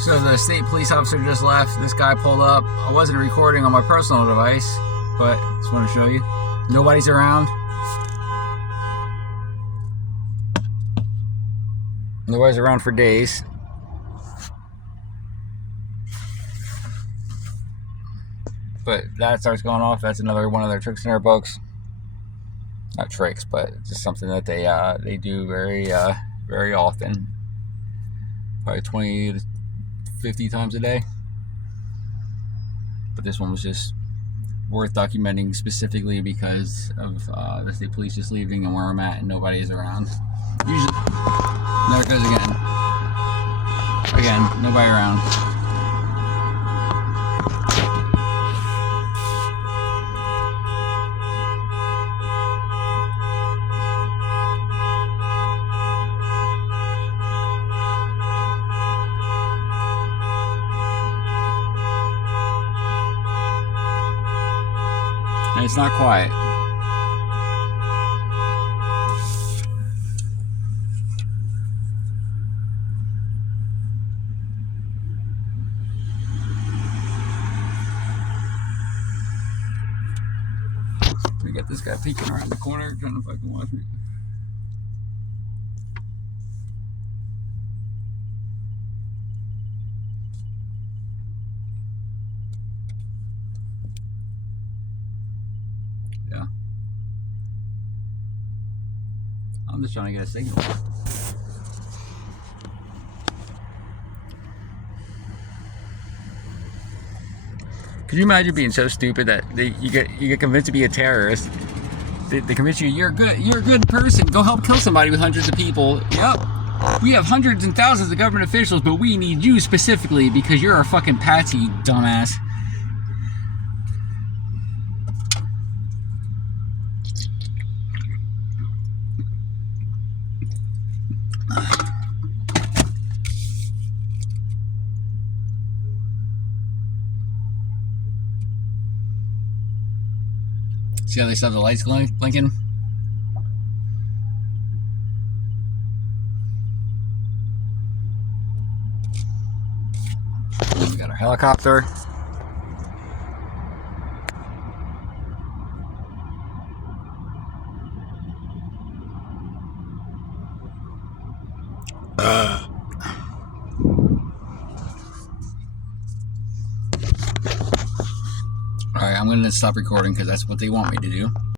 So the state police officer just left. This guy pulled up. I wasn't recording on my personal device, but just want to show you. Nobody's around. Nobody's around for days. But that starts going off. That's another one of their tricks in their books. Not tricks, but just something that they do very often. Probably 20 to 50 times a day. But this one was just worth documenting specifically because of the state police just leaving and where I'm at and nobody is around. Usually, there it goes again. Again, nobody around. And it's not quiet. We got this guy peeking around the corner trying to fucking watch me. Yeah. I'm just trying to get a signal. Could you imagine being so stupid that you get convinced to be a terrorist? They convince you you're a good person. Go help kill somebody with hundreds of people. Yep. We have hundreds and thousands of government officials, but we need you specifically because you're a fucking patsy, you dumbass. See how they still have the lights blinking? We got our helicopter. Alright, I'm going to stop recording because that's what they want me to do.